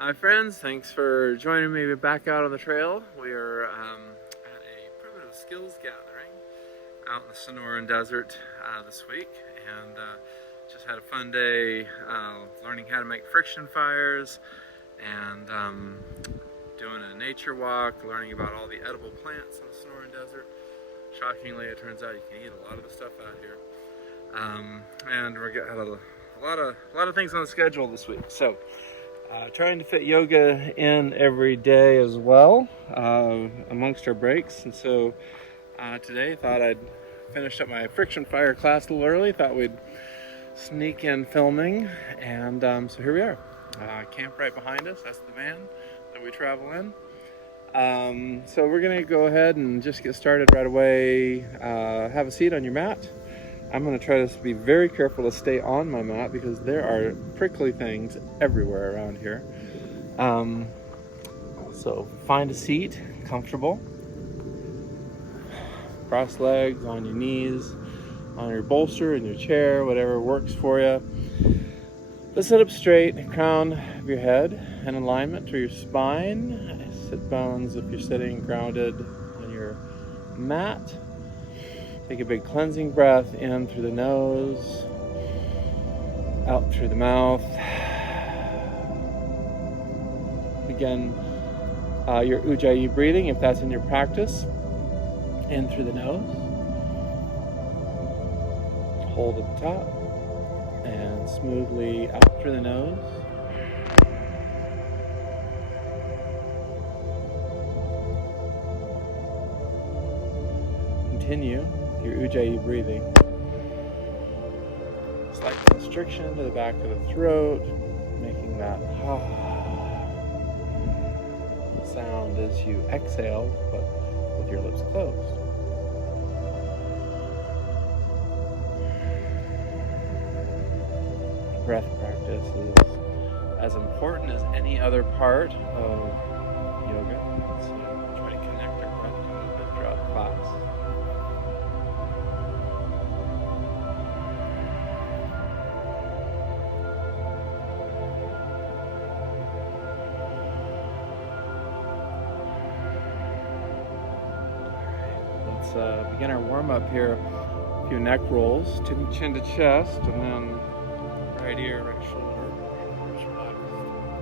Hi friends, thanks for joining me back out on the trail. We are at a primitive skills gathering out in the Sonoran Desert this week, and just had a fun day learning how to make friction fires and doing a nature walk, learning about all the edible plants in the Sonoran Desert. Shockingly, it turns out you can eat a lot of the stuff out here. And we're got a lot of things on the schedule this week. So trying to fit yoga in every day as well amongst our breaks. And so today thought I'd finish up my friction fire class a little early. Thought we'd sneak in filming, and so here we are. Camp right behind us. That's the van that we travel in. So we're gonna go ahead and just get started right away. Have a seat on your mat. I'm going to try to be very careful to stay on my mat because there are prickly things everywhere around here. So find a seat, comfortable. Cross legs on your knees, on your bolster, in your chair, whatever works for you. But sit up straight, crown of your head in alignment to your spine. Sit bones if you're sitting grounded on your mat. Take a big cleansing breath in through the nose, out through the mouth. Begin your Ujjayi breathing if that's in your practice. In through the nose. Hold at the top. And smoothly out through the nose. Continue your Ujjayi breathing. Slight constriction to the back of the throat, making that sound as you exhale, but with your lips closed. Breath practice is as important as any other part of yoga, so try to connect our breath to movement throughout the class. Let's begin our warm-up here. A few neck rolls, chin to chest, and then right ear, right shoulder, shoulders relaxed,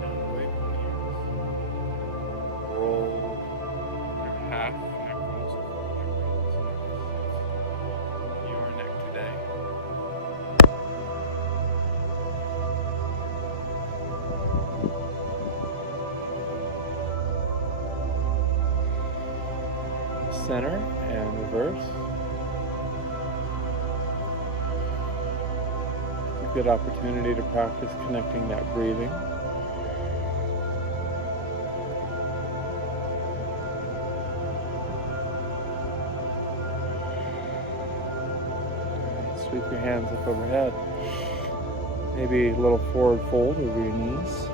down away from the ears. Roll your half neck rolls or full neck rolls. Your neck today. Center and reverse. A good opportunity to practice connecting that breathing. Sweep your hands up overhead. Maybe a little forward fold over your knees.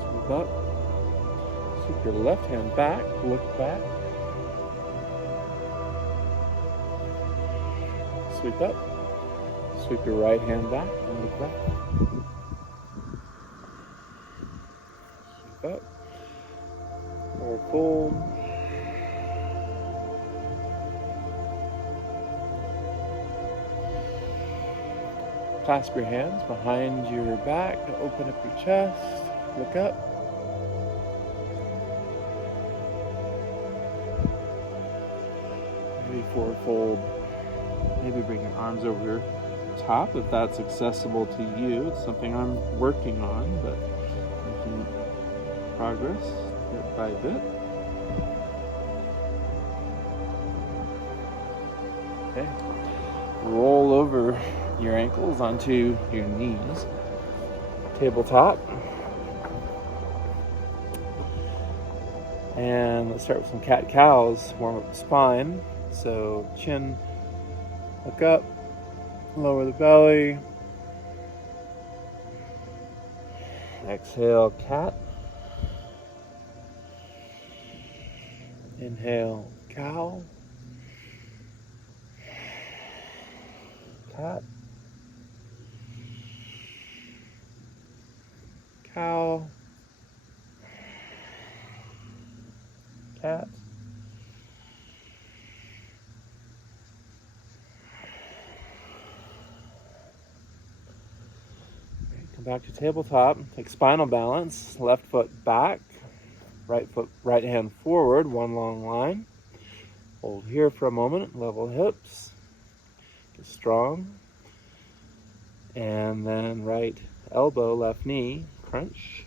Sweep up. Sweep your left hand back, look back. Sweep up. Sweep your right hand back and look back. Sweep up. Forward fold. Clasp your hands behind your back, open up your chest, look up. Maybe forward fold. Maybe bring your arms over your top if that's accessible to you. It's something I'm working on, but making progress bit by bit. Okay. Roll over your ankles onto your knees. Tabletop. And let's start with some cat-cows. Warm up the spine. So chin, look up, lower the belly. Exhale, cat. Inhale, cow. cat, cow, cat, come back to tabletop, take spinal balance, left foot back, right hand forward, one long line. Hold here for a moment, level hips, get strong. And then right elbow, left knee, crunch.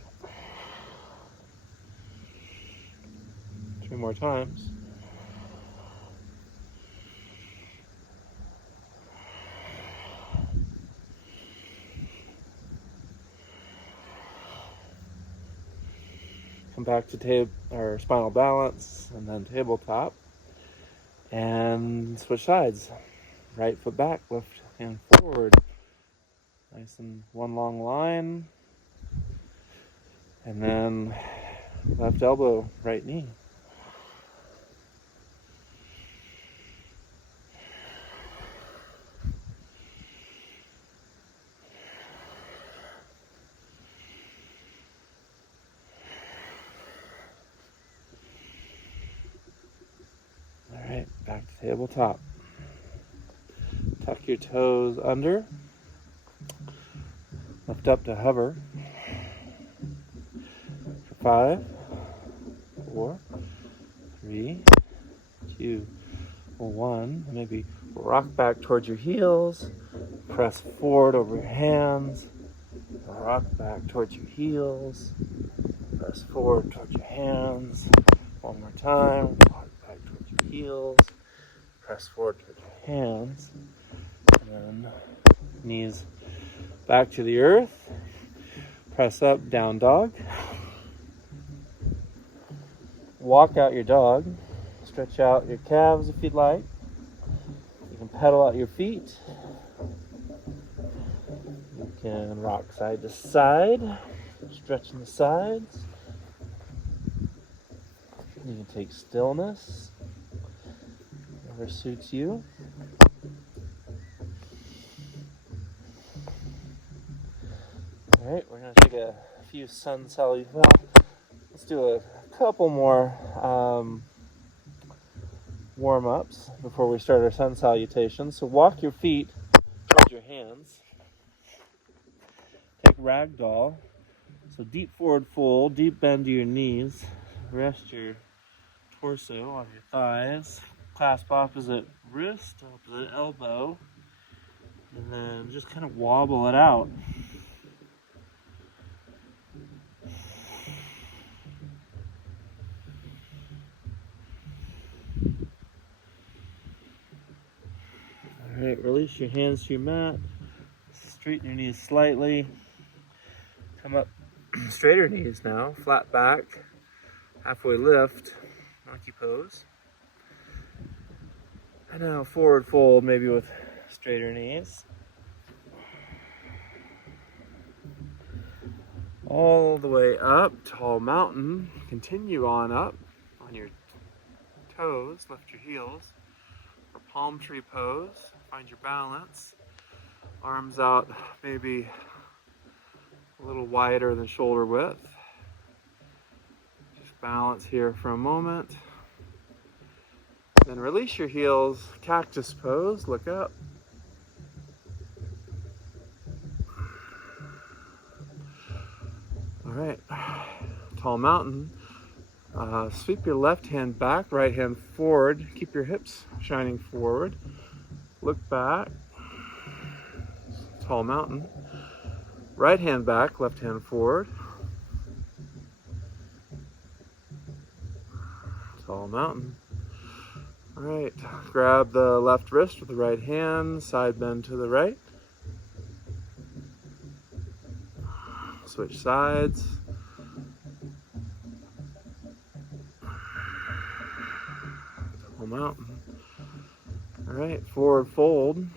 3 more times. Come back to spinal balance, and then tabletop. And switch sides. Right foot back, left hand forward. Nice and one long line. And then left elbow, right knee. All right, back to tabletop. Tuck your toes under. Lift up to hover. For 5, 4, 3, 2, 1. Maybe rock back towards your heels. Press forward over your hands. Rock back towards your heels. Press forward towards your hands. One more time. Rock back towards your heels. Press forward towards your hands. And then knees back to the earth. Press up, down dog. Walk out your dog. Stretch out your calves if you'd like. You can pedal out your feet. You can rock side to side, stretching the sides. You can take stillness, whatever suits you. All right, we're going to take a few sun salutations. Well, let's do a couple more warm-ups before we start our sun salutations. So walk your feet towards your hands. Take ragdoll. So deep forward fold, deep bend to your knees. Rest your torso on your thighs. Clasp opposite wrist, opposite elbow. And then just kind of wobble it out. All right, release your hands to your mat. Straighten your knees slightly. Come up, straighter knees now. Flat back, halfway lift, monkey pose. And now forward fold, maybe with straighter knees. All the way up, tall mountain. Continue on up on your toes, lift your heels. For palm tree pose, find your balance. Arms out maybe a little wider than shoulder width. Just balance here for a moment. Then release your heels, cactus pose, look up. All right, tall mountain. Sweep your left hand back, right hand forward. Keep your hips shining forward. Look back. Tall mountain. Right hand back, left hand forward. Tall mountain. All right, grab the left wrist with the right hand, side bend to the right. Switch sides. Tall mountain. All right, forward fold.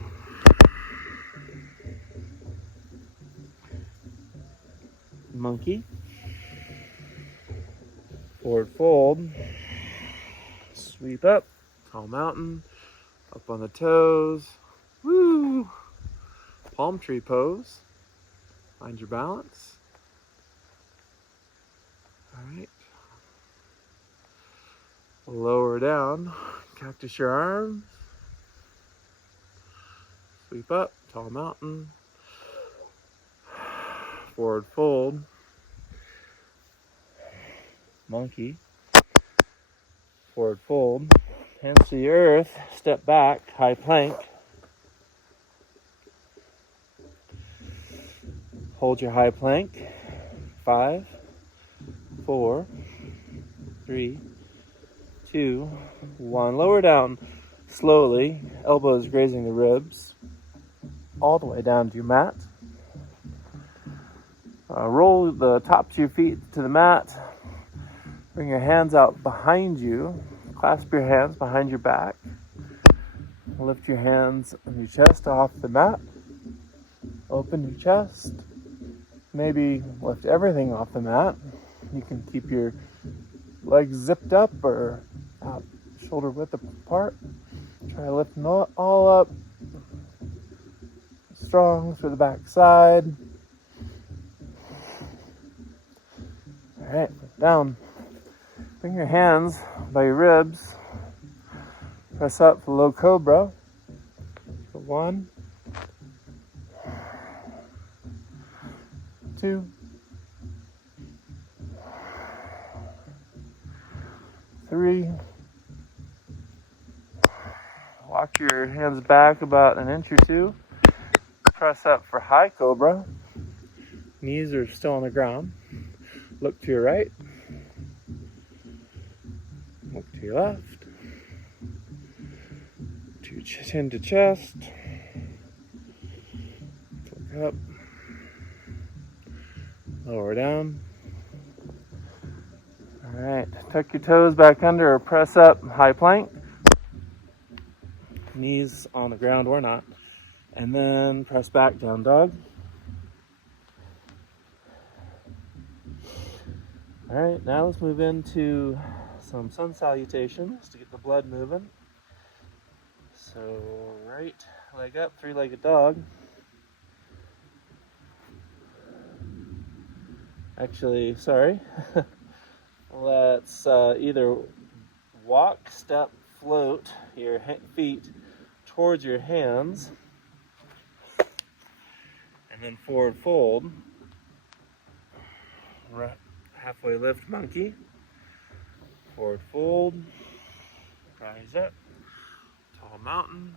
Monkey. Forward fold. Sweep up. Tall mountain. Up on the toes. Woo! palm tree pose. Find your balance. All right. Lower down. Cactus your arms. Sweep up. Tall mountain. Forward fold. Monkey. Forward fold. Hands to the earth. Step back. High plank. Hold your high plank. 5, 4, 3, 2, 1. Lower down slowly. Elbows grazing the ribs. All the way down to your mat. Roll the tops of your feet to the mat. Bring your hands out behind you. Clasp your hands behind your back. Lift your hands and your chest off the mat. Open your chest. Maybe lift everything off the mat. You can keep your legs zipped up or out shoulder width apart. Try lifting all up. Strong through the back side. Alright, down. Bring your hands by your ribs. Press up for low cobra. For 1, 2, 3. Walk your hands back about an inch or 2. Press up for high cobra. Knees are still on the ground. Look to your right. Look to your left. To your chin to chest. Look up. Lower down. Alright, tuck your toes back under or press up, high plank. Knees on the ground or not. And then press back, down dog. Alright, now let's move into some sun salutations to get the blood moving. So, right leg up, three-legged dog. Actually, sorry. Let's either walk, step, float your feet towards your hands, and then forward fold. Halfway lift monkey, forward fold, rise up, tall mountain,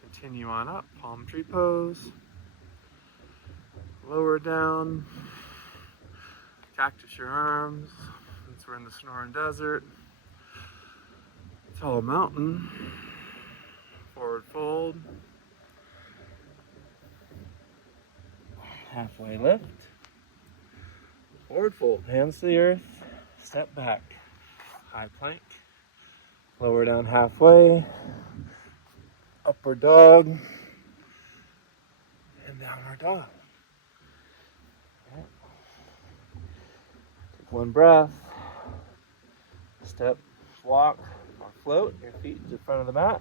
continue on up, palm tree pose, lower down, cactus your arms, since we're in the Sonoran Desert, tall mountain, forward fold, halfway lift, forward fold, hands to the earth, step back, high plank, lower down halfway, upward dog, and downward dog. Right. Take one breath, step, walk, or float your feet to the front of the mat,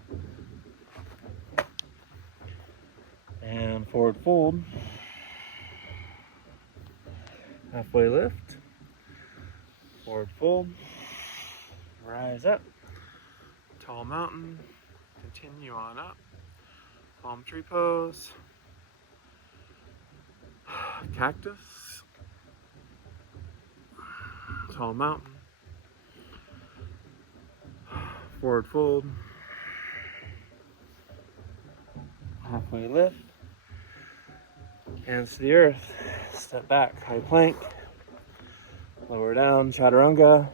and forward fold, halfway lift, forward fold, rise up, tall mountain, continue on up, palm tree pose, cactus, tall mountain, forward fold, halfway lift, hands to the earth, step back, high plank, lower down, chaturanga,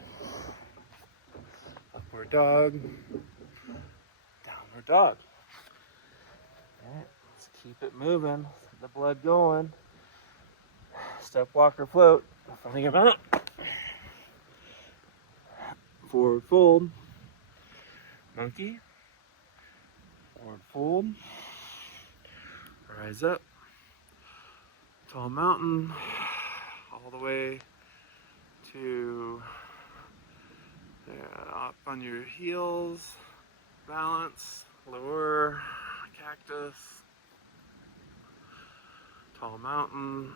upward dog, downward dog. All right, let's keep it moving, the blood going. Step, walk, or float in front of your mat. Forward fold, monkey, forward fold, rise up, tall mountain, all the way to up on your heels, balance, lower, cactus, tall mountain,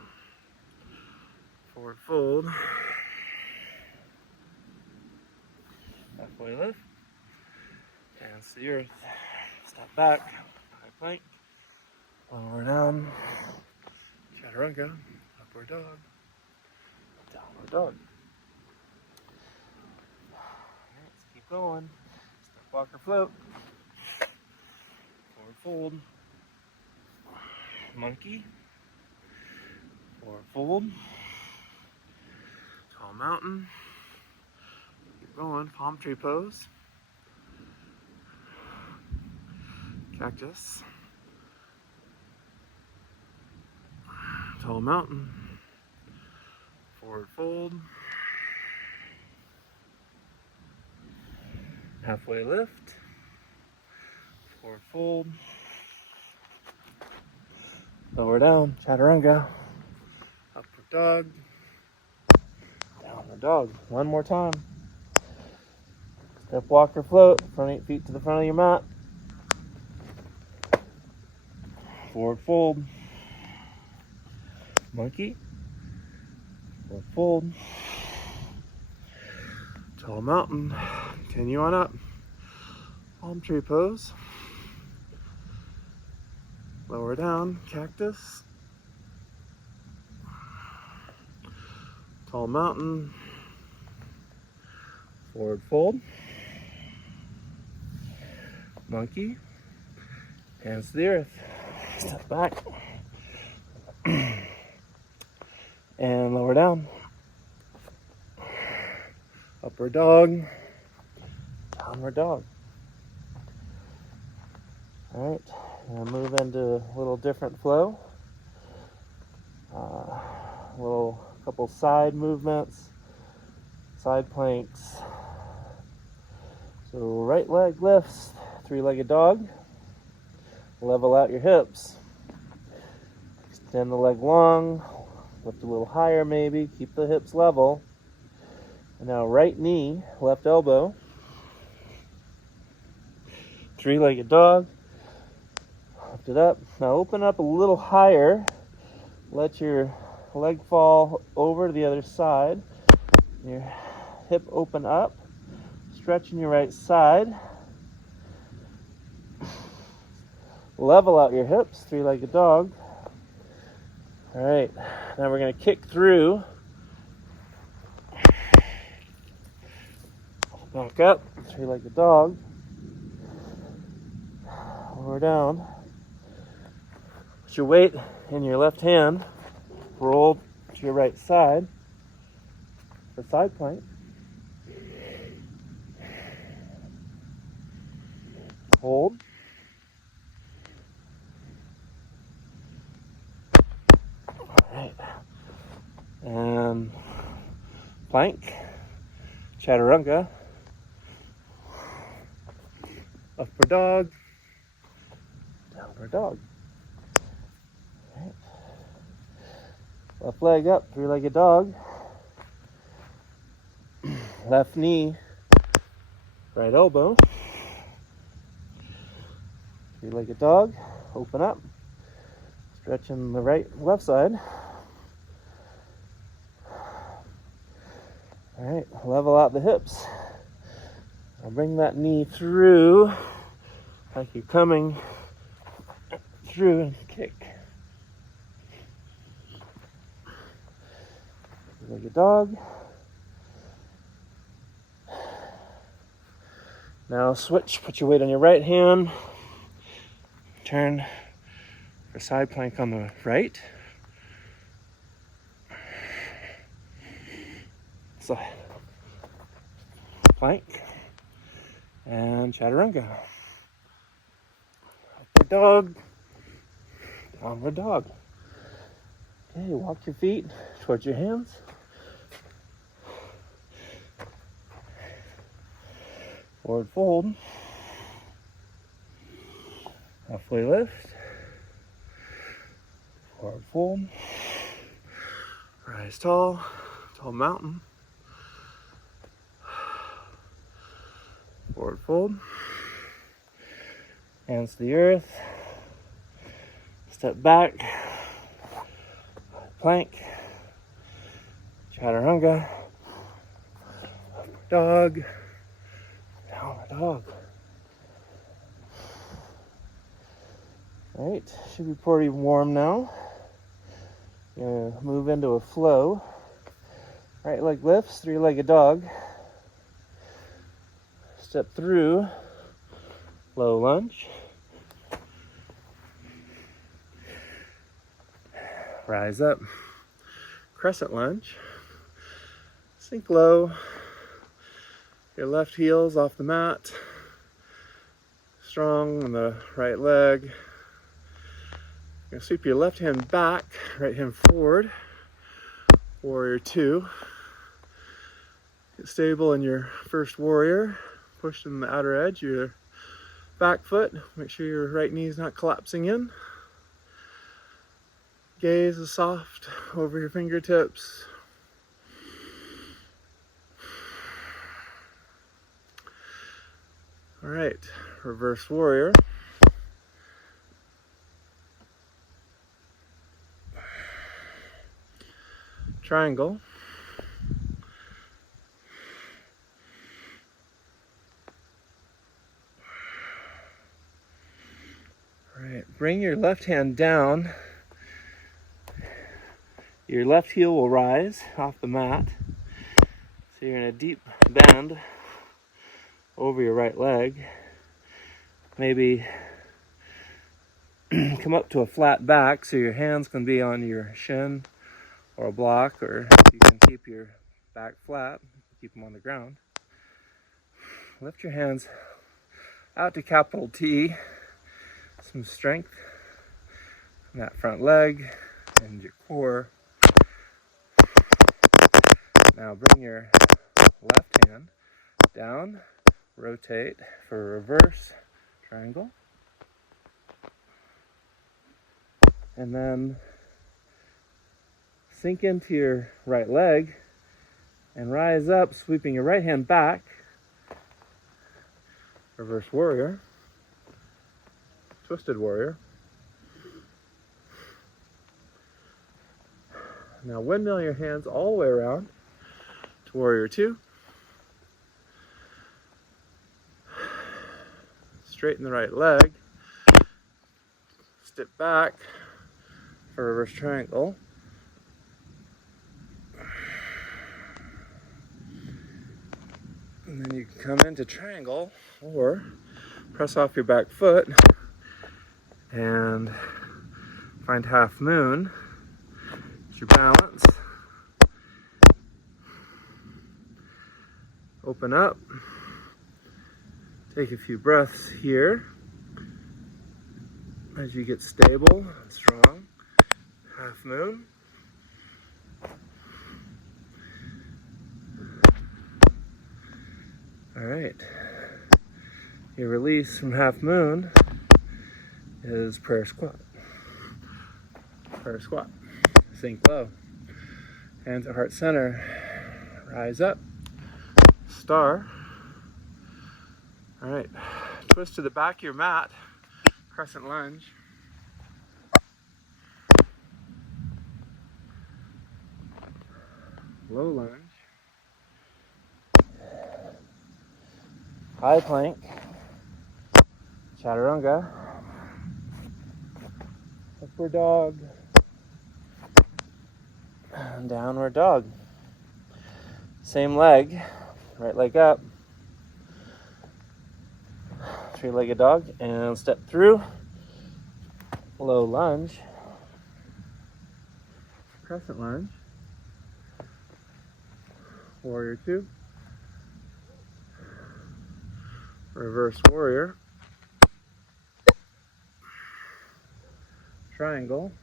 forward fold, halfway lift, hands to the earth, step back, high plank, lower down, chaturanga, upward dog, downward dog. Alright, let's keep going. Step, walk, or float, forward fold, monkey, forward fold, tall mountain, keep going, palm tree pose, cactus, tall mountain, forward fold, halfway lift, forward fold, lower down, chaturanga, upward dog, downward dog. One more time. Step, walk, or float, front 8 feet to the front of your mat. Forward fold, monkey, forward fold, tall mountain, continue on up, palm tree pose, lower down, cactus, tall mountain, forward fold, monkey, hands to the earth, step back, and lower down, upward dog, downward dog. All right, and move into a little different flow. Couple side movements, side planks. So right leg lifts, three-legged dog. Level out your hips. Extend the leg long, lift a little higher maybe, keep the hips level. And now right knee, left elbow. Three-legged dog. Lift it up. Now open up a little higher. Let your leg fall over to the other side. Your hip open up. Stretching your right side. Level out your hips, three-legged dog. All right, now we're going to kick through. Back up, three-legged dog. Lower down. Put your weight in your left hand. Roll to your right side for side plank. Hold. Alright. And plank. Chaturanga. Upward dog. Downward dog. Alright. Left leg up, three-legged dog. Left knee, right elbow. Three-legged dog, open up. Stretching the left side. All right, level out the hips. Now bring that knee through like you're coming through and kick. Three-legged dog. Now switch, put your weight on your right hand. Turn for side plank on the right. Side plank. And chaturanga. Upward dog. Downward dog. Okay, walk your feet towards your hands. Forward fold. Halfway lift. Forward fold. Rise tall. Tall mountain. Forward fold. Hands to the earth. Step back. plank, chaturanga, dog, downward dog. All right, should be pretty warm now. Gonna move into a flow. Right leg lifts, three-legged dog. Step through, low lunge. Rise up, crescent lunge. Sink low. Your left heel's off the mat. Strong on the right leg. You're gonna sweep your left hand back, right hand forward. Warrior two. Get stable in your first warrior. Push in the outer edge, your back foot. Make sure your right knee's not collapsing in. Gaze is soft over your fingertips. All right, reverse warrior. Triangle. All right, bring your left hand down. Your left heel will rise off the mat. So you're in a deep bend over your right leg. Maybe come up to a flat back so your hands can be on your shin or a block, or you can keep your back flat, keep them on the ground. Lift your hands out to capital T. Some strength in that front leg and your core. Now bring your left hand down, rotate for a reverse triangle, and then sink into your right leg and rise up, sweeping your right hand back, reverse warrior, twisted warrior. Now windmill your hands all the way around to warrior two. Straighten the right leg. Step back for reverse triangle. And then you can come into triangle or press off your back foot and find half moon. It's your balance. Open up. Take a few breaths here as you get stable and strong. Half moon. All right. Your release from half moon is prayer squat. Prayer squat. Sink low. Hands at heart center. Rise up. Star. All right. Twist to the back of your mat. Crescent lunge. Low lunge. High plank. Chaturanga. Upward dog. And downward dog. Same leg. Right leg up. Three-legged dog. And step through. Low lunge. Crescent lunge. Warrior two. Reverse warrior. Triangle.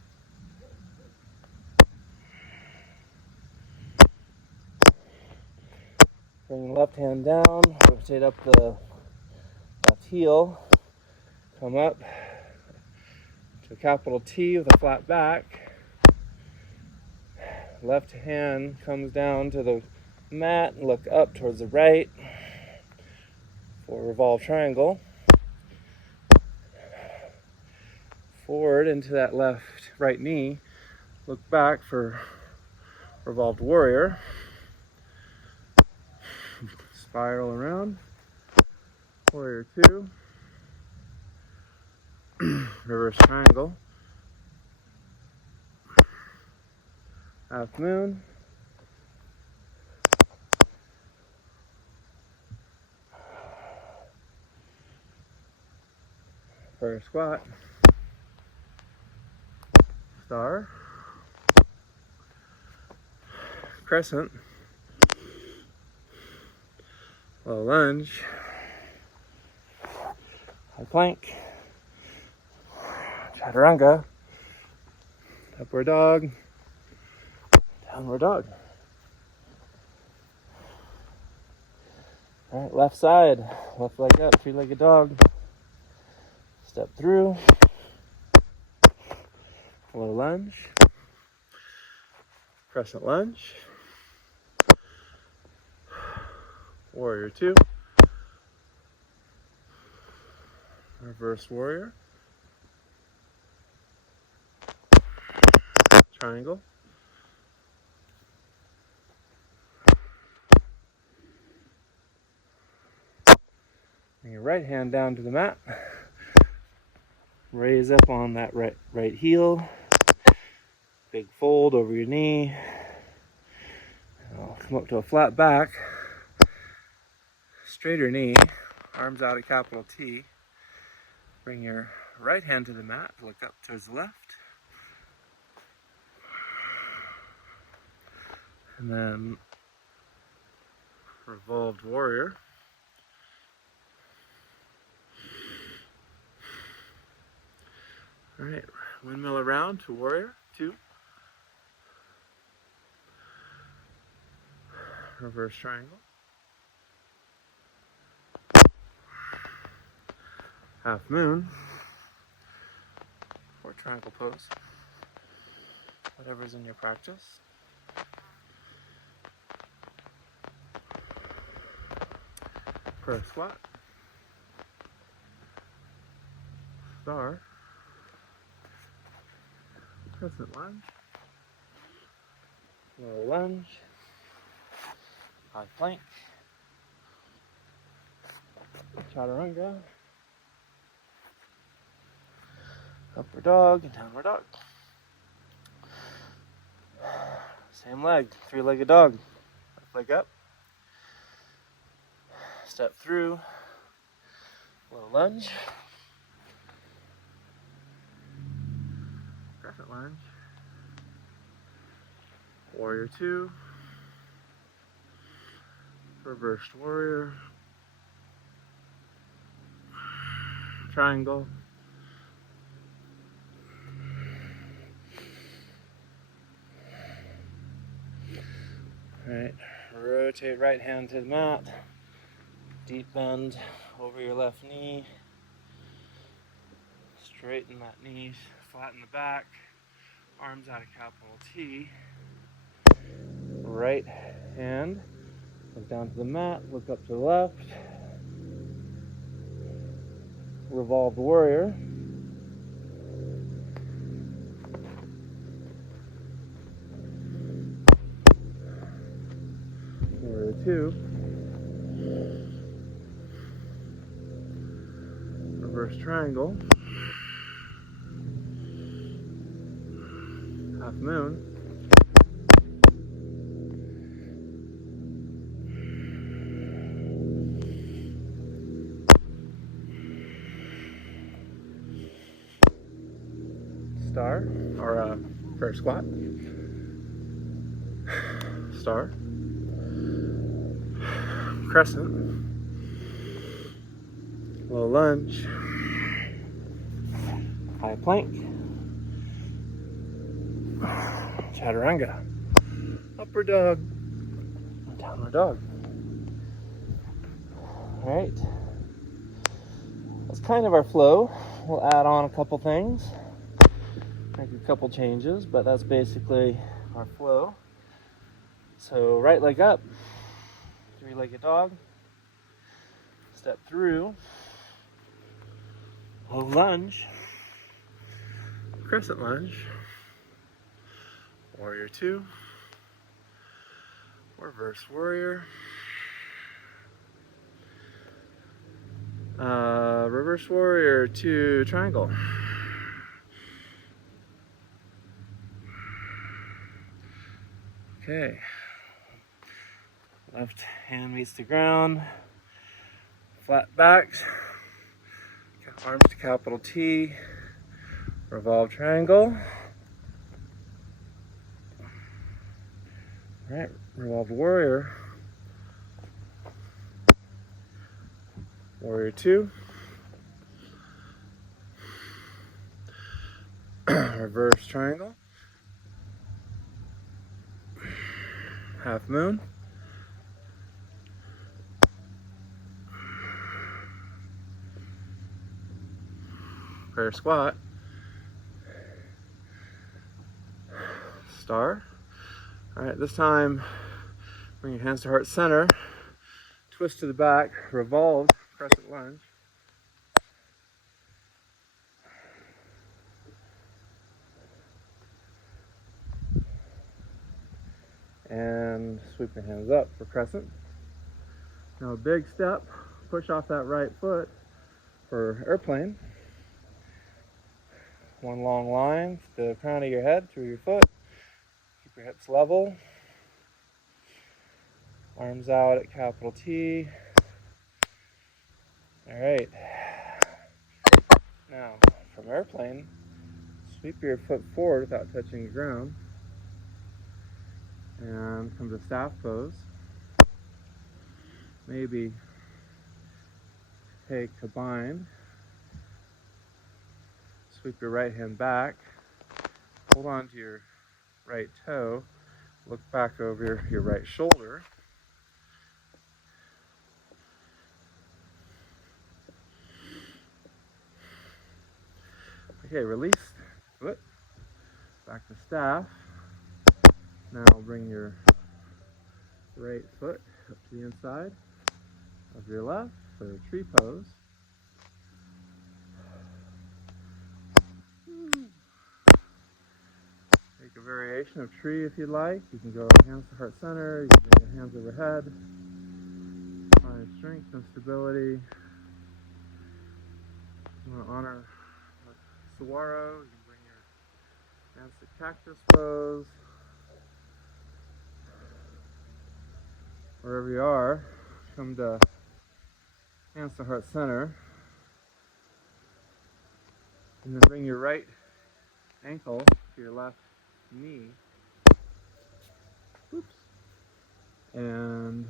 Bring the left hand down, rotate up the left heel, come up to a capital T with a flat back. Left hand comes down to the mat and look up towards the right for revolve triangle. Forward into that right knee, Look back for revolved warrior. Spiral around. Warrior 2. Reverse triangle. Half moon. Prayer squat. Star. Crescent. Low lunge. High plank. Chaturanga. Upward dog. Downward dog. All right, left side. Left leg up, three-legged dog. Step through. Low lunge. Crescent lunge. Warrior 2. Reverse warrior. Triangle. Bring your right hand down to the mat. Raise up on that right heel. Big fold over your knee. Come up to a flat back. Straighter knee. Arms out at capital T. Bring your right hand to the mat. Look up towards the left. And then revolved warrior. All right, windmill around to warrior 2. Reverse triangle. Half moon. Or triangle pose. Whatever's in your practice. Prayer squat. Star. Crescent lunge. Low lunge. High plank. Chaturanga. Upward dog and downward dog. Same leg, three-legged dog. Left leg up. Step through. Low lunge. Crescent lunge. Warrior 2. Reversed warrior. Triangle. Alright, rotate right hand to the mat. Deep bend over your left knee. Straighten that knee, flatten the back. Arms out of capital T. Right hand, look down to the mat, look up to the left. Revolved warrior. Warrior 2. Reverse triangle. Half moon. Star, or prayer squat. Star. Crescent. Low lunge. High plank. Chaturanga. Upward dog. Downward dog. Alright. That's kind of our flow. We'll add on a couple things. Make a couple changes, but that's basically our flow. So right leg up. Three-legged dog. Step through. Low lunge. Crescent lunge. Warrior 2, reverse warrior, reverse warrior 2, triangle. Okay, left hand meets the ground, flat backs, arms to capital T, revolve triangle. All right, revolve warrior, warrior 2, reverse triangle, half moon, prayer squat, star. All right, this time bring your hands to heart center, twist to the back, revolve, crescent lunge. And sweep your hands up for crescent. Now a big step, push off that right foot for airplane. One long line, the crown of your head through your foot. Keep your hips level. Arms out at capital T. All right. Now, from airplane, sweep your foot forward without touching the ground. And come to staff pose. Maybe take a bind. Sweep your right hand back. Hold on to your right toe. Look back over your right shoulder. Okay, release foot. Back to staff. Now bring your right foot up to the inside of your left for tree pose. Take a variation of tree if you'd like. You can go hands to heart center, you can bring your hands overhead. Find strength and stability. You want to honor saguaro, you can bring your hands to cactus pose. Wherever you are, come to hands to heart center. And then bring your right ankle to your left knee. Oops. And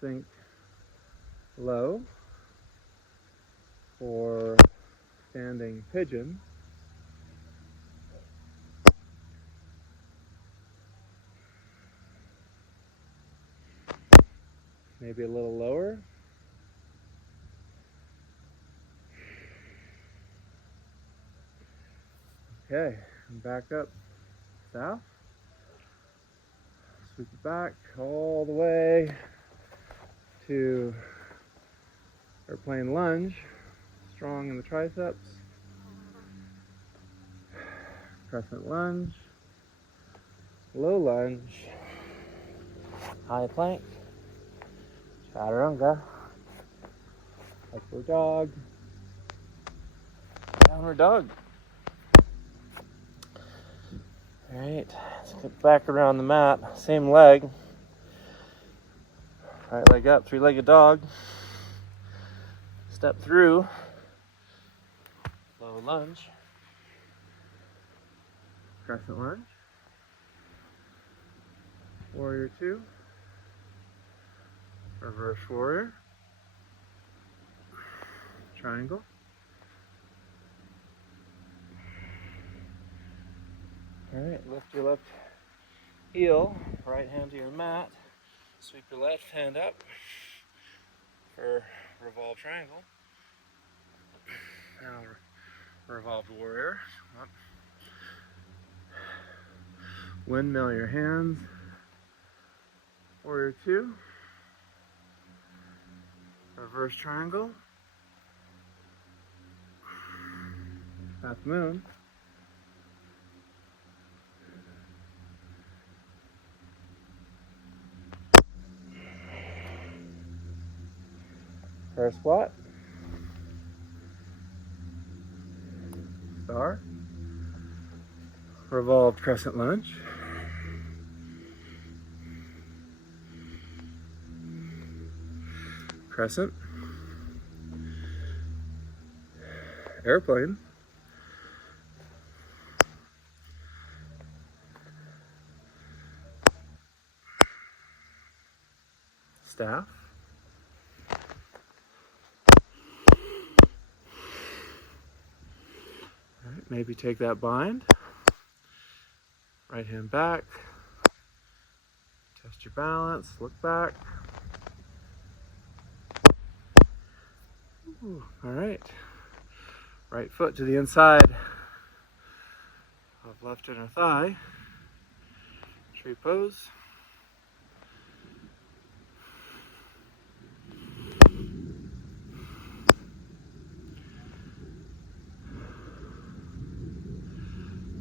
sink low for standing pigeon. Maybe a little lower. Okay, and back up, staff. Sweep it back all the way to airplane lunge. Strong in the triceps. Crescent lunge. Low lunge. High plank. Chaturanga. Upward dog. Downward dog. Alright, let's get back around the mat. Same leg. Right leg up, three-legged dog. Step through. Low lunge. Crescent lunge. Warrior 2. Reverse warrior. Triangle. Alright, lift your left heel, right hand to your mat. Sweep your left hand up for revolve triangle. Now revolved warrior. Up. Windmill your hands. Warrior 2. Reverse triangle. Half moon. prayer squat, star, revolved crescent lunge, crescent, airplane, staff, all right, maybe take that bind, right hand back, test your balance, look back. Ooh, all right, right foot to the inside of left inner thigh, tree pose.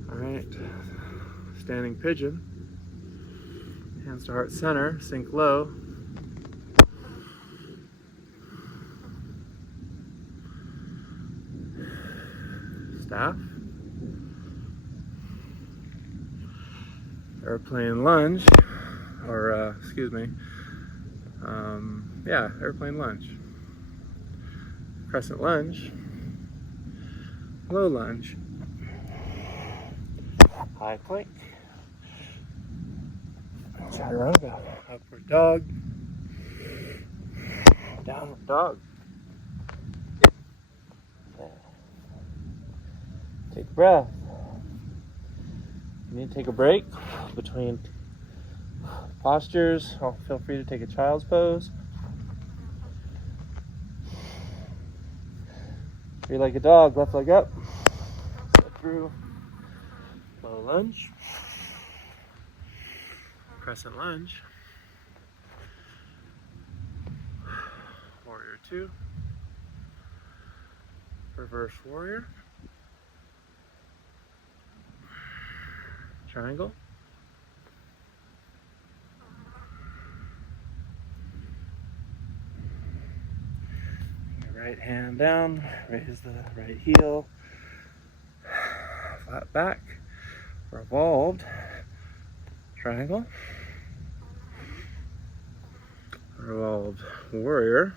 All right, standing pigeon, hands to heart center, sink low. Staff, airplane lunge, or excuse me, yeah, airplane lunge, crescent lunge, low lunge, high plank, chaturanga, upward dog, downward dog. Take a breath. You need to take a break between postures. Feel free to take a child's pose. Three-legged dog, left leg up. Step through. Low lunge. Crescent lunge. Warrior 2. Reverse warrior. Triangle. Your right hand down, raise the right heel, flat back, revolved, triangle, revolved warrior,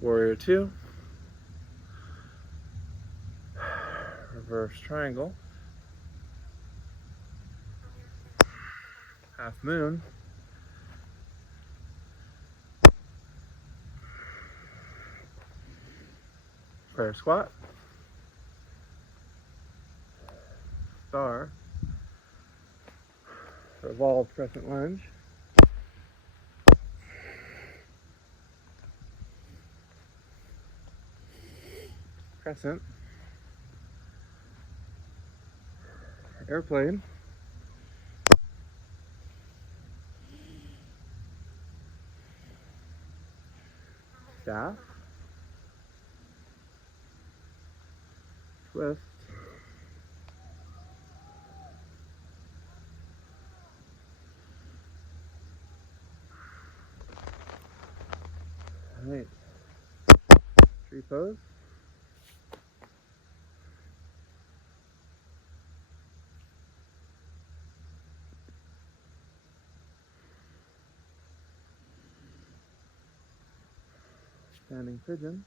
warrior 2, reverse triangle, half moon, prayer squat, star, revolved crescent lunge, crescent, airplane, staff, twist, all right, tree pose, standing pigeon,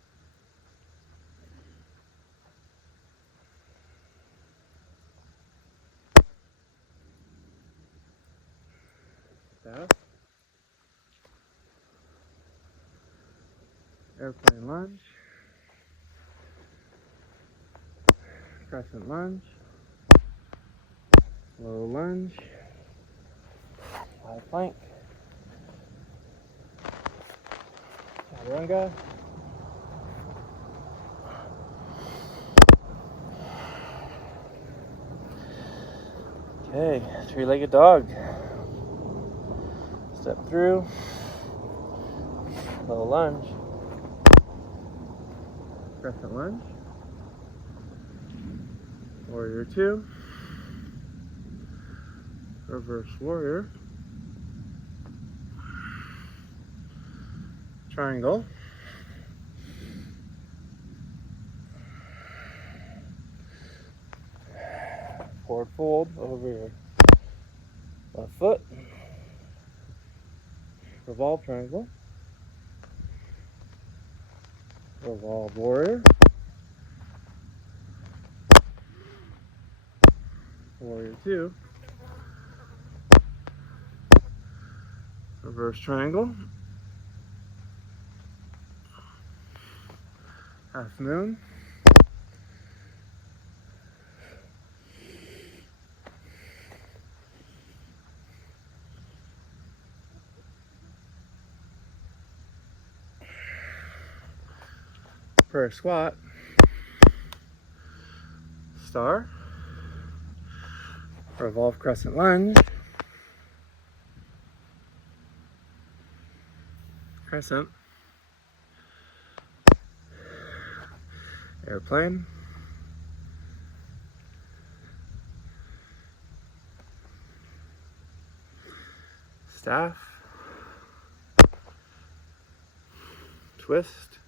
staff, airplane lunge, crescent lunge, low lunge, high plank, chaturanga, okay, three-legged dog, step through, low lunge, crescent lunge, warrior 2, reverse warrior, triangle. Forward fold over your left foot. Revolve triangle. Revolve warrior. Warrior 2. Reverse triangle. Half moon. Prayer squat. Star. Revolve crescent lunge. Crescent. Airplane. Staff. Twist.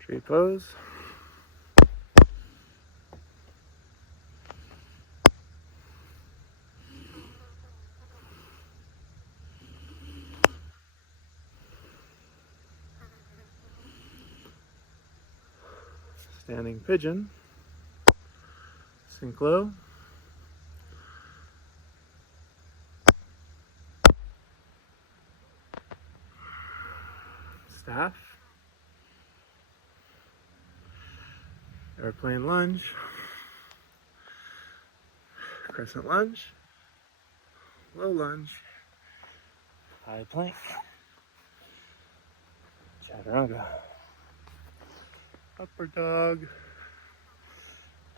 Tree pose. Standing pigeon. Sink low. Staff. Airplane lunge. Crescent lunge. Low lunge. High plank. Chaturanga. Upward dog.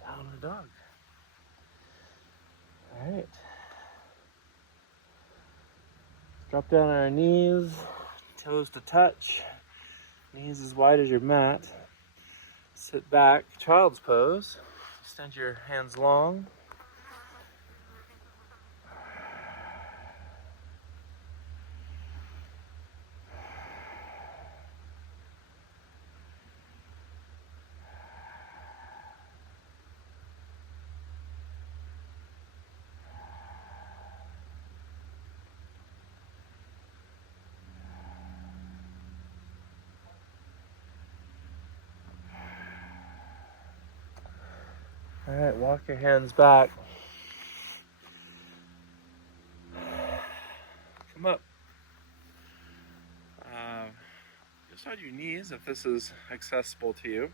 Downward dog. Alright. Drop down on our knees. Toes to touch. Knees as wide as your mat. Sit back. Child's pose. Extend your hands long. All right, walk your hands back. Come up. Just on your knees if this is accessible to you.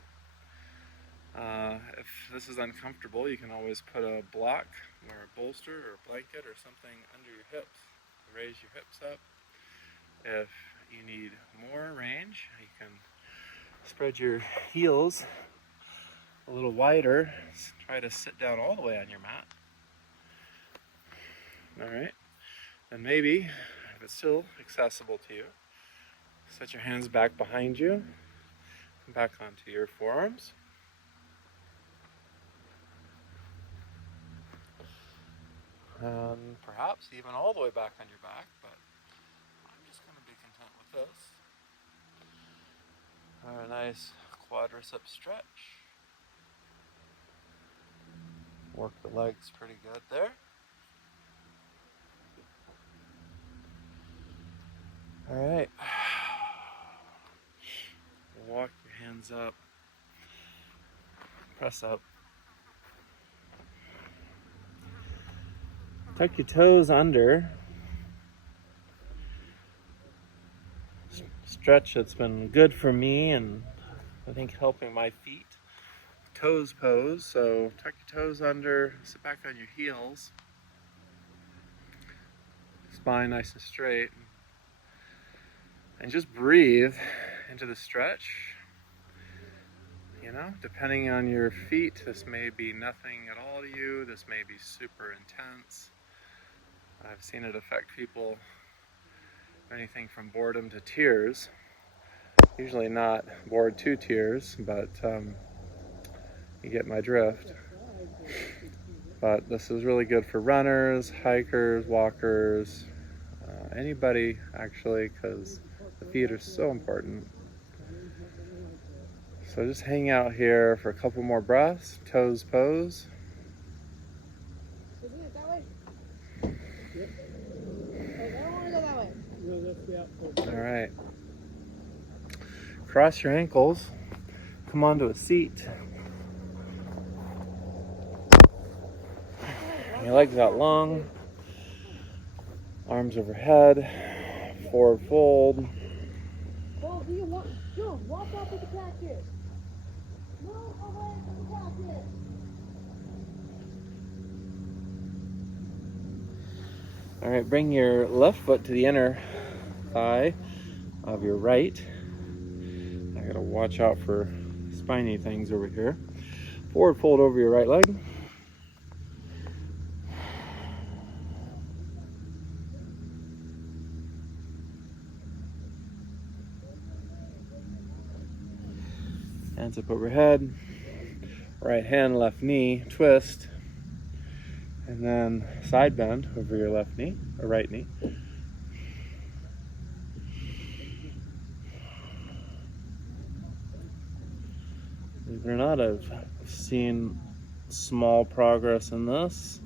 If this is uncomfortable, you can always put a block or a bolster or a blanket or something under your hips. Raise your hips up. If you need more range, you can spread your heels a little wider. Try to sit down all the way on your mat. All right. And maybe, if it's still accessible to you, set your hands back behind you, back onto your forearms. And perhaps even all the way back on your back, but I'm just going to be content with this. A nice quadricep stretch. Work the legs pretty good there. All right. Walk your hands up. Press up. Tuck your toes under. Stretch that's been good for me and I think helping my feet. Toes pose. So tuck your toes under. Sit back on your heels. Spine nice and straight. And just breathe into the stretch. You know, depending on your feet, this may be nothing at all to you. This may be super intense. I've seen it affect people, anything from boredom to tears. Usually not board 2 tiers, but you get my drift. But this is really good for runners, hikers, walkers, anybody actually, because the feet are so important. So just hang out here for a couple more breaths, toes pose. All right. Cross your ankles, come onto a seat. Your legs out long, arms overhead, forward fold. Walk up with the cactus. Move away from the cactus. All right, bring your left foot to the inner thigh of your right. I gotta watch out for spiny things over here. Forward fold over your right leg. Hands up overhead. Right hand, left knee, twist. And then side bend over your left knee, or right knee. Believe it or not, I've seen small progress in this,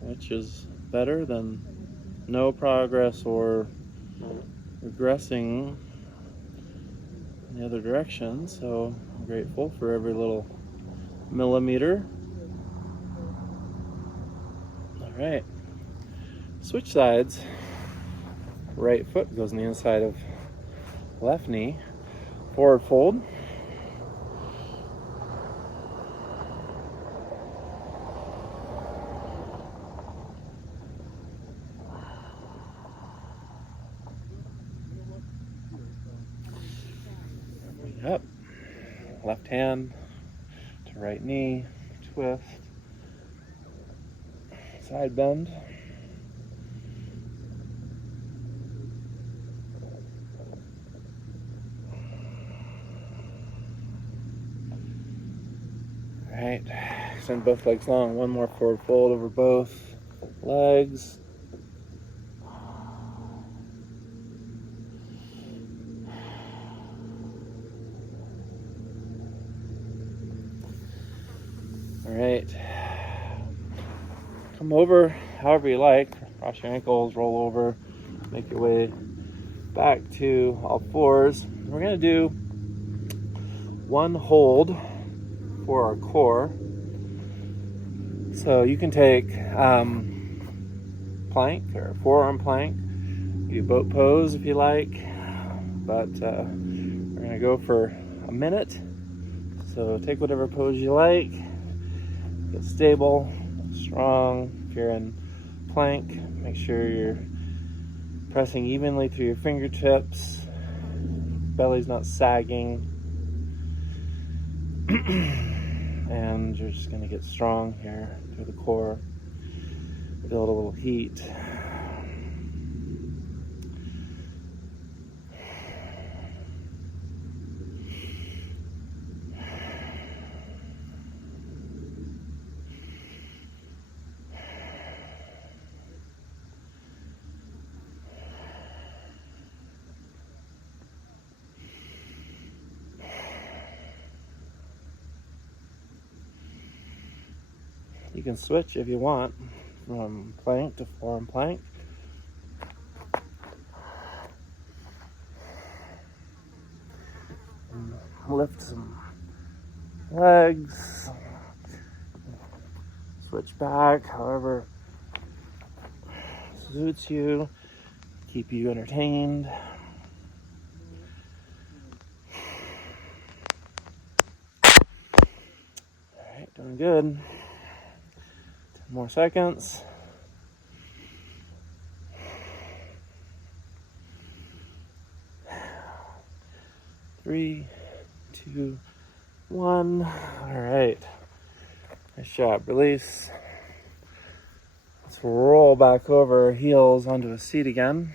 which is better than no progress or regressing in the other direction. So I'm grateful for every little millimeter. All right, switch sides. Right foot goes on the inside of left knee. Forward fold. Up. Left hand to right knee, twist, side bend. All right, extend both legs long. One more forward fold over both legs. All right, come over however you like. Cross your ankles, roll over, make your way back to all fours. We're gonna do one hold for our core. So you can take plank or forearm plank. You do boat pose if you like, but we're gonna go for a minute. So take whatever pose you like. Get stable, strong. If you're in plank, make sure you're pressing evenly through your fingertips. Belly's not sagging. And you're just gonna get strong here through the core. Build a little heat. You can switch if you want from plank to forearm plank. And lift some legs. Switch back, however suits you. Keep you entertained. All right, doing good. 10 more seconds. Three, two, one. All right. Nice job. Release. Let's roll back over heels onto a seat again.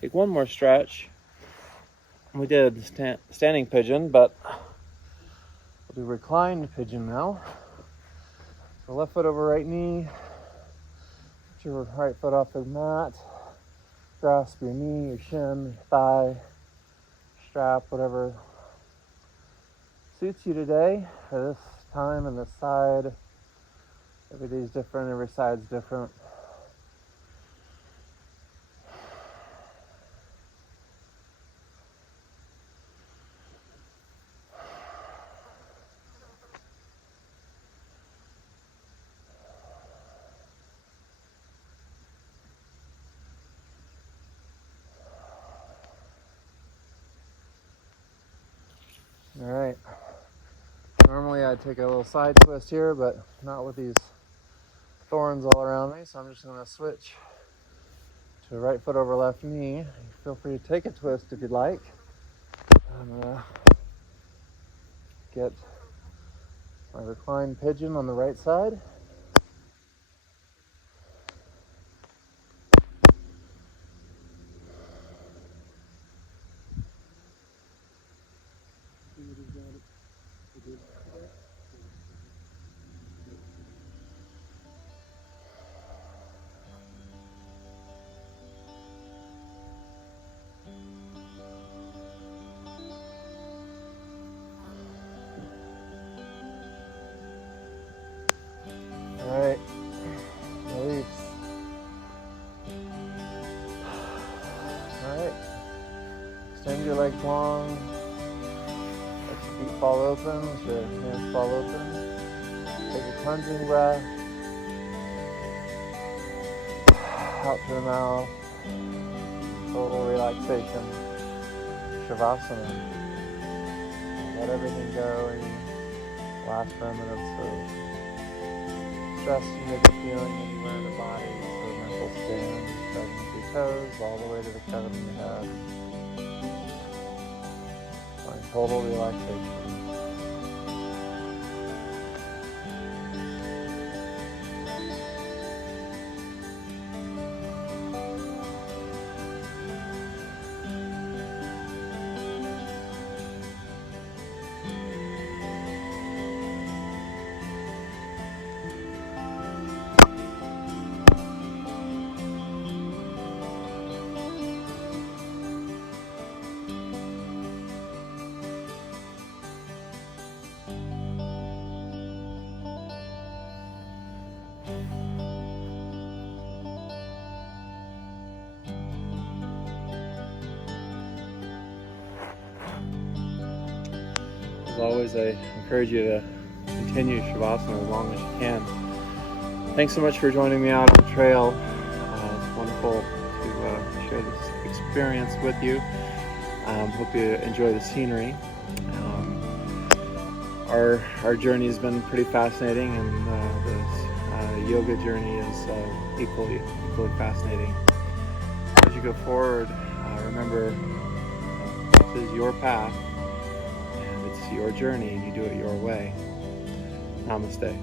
take one more stretch. We did standing pigeon, but we'll do reclined pigeon now. So left foot over right knee. Put your right foot off the mat. Grasp your knee, your shin, your thigh, strap, whatever suits you today for this time and this side. Every day's different, every side's different. All right. Normally I'd take a little side twist here, but not with these thorns all around me, so I'm just gonna switch to right foot over left knee. Feel free to take a twist if you'd like. I'm gonna get my reclined pigeon on the right side. All right, release. All right, extend your legs long. Let your feet fall open, let your hands fall open. Take a cleansing breath. Out through the mouth. Total relaxation. Shavasana. Let everything go. Any last remnants of stress you may be feeling anywhere in the body. So mental stand, stretching your toes all the way to the crown of your head. Find total relaxation. As always, I encourage you to continue Shavasana as long as you can. Thanks so much for joining me out on the trail. It's wonderful to share this experience with you. Hope you enjoy the scenery. Our journey has been pretty fascinating, and this yoga journey is equally fascinating. As you go forward, remember this is your path. It's your journey and you do it your way. Namaste.